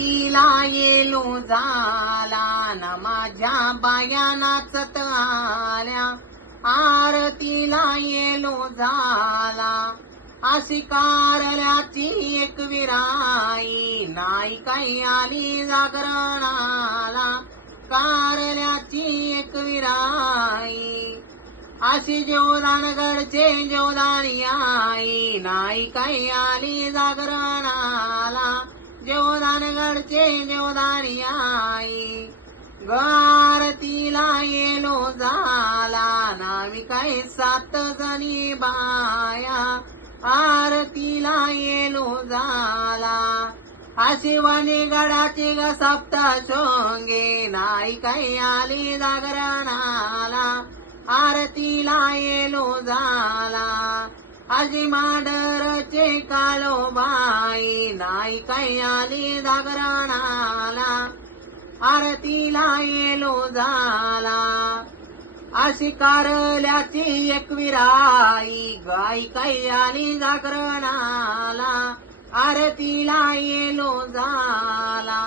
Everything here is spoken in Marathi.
आरतीला येलो झाला ना माझ्या बाया नाचत आल्या. आरतीला येलो झाला अशी कारल्याची एक विराई, नाही काही आली जागरणाला. कारल्याची एक विराई अशी जोदानगडचे जोदानी आई, नाही काही आली जागरणाला. जोदानगडचे जोदानी आई ग आरतीला येलो झाला, नावी काही 7 जणी बाया. आरतीला येलो झाला अशी वणीगडाची ग सप्तशृंगी, नाही काही आली जागरणाला. आरतीला येलो झाला अशी मांढरचे काळोबाई, नाही काही आली जागरणाला. आरतीला येलो झाला अशी कारल्याची एक विराई, गाई काही आली जागरणाला. आरतीला येलो झाला.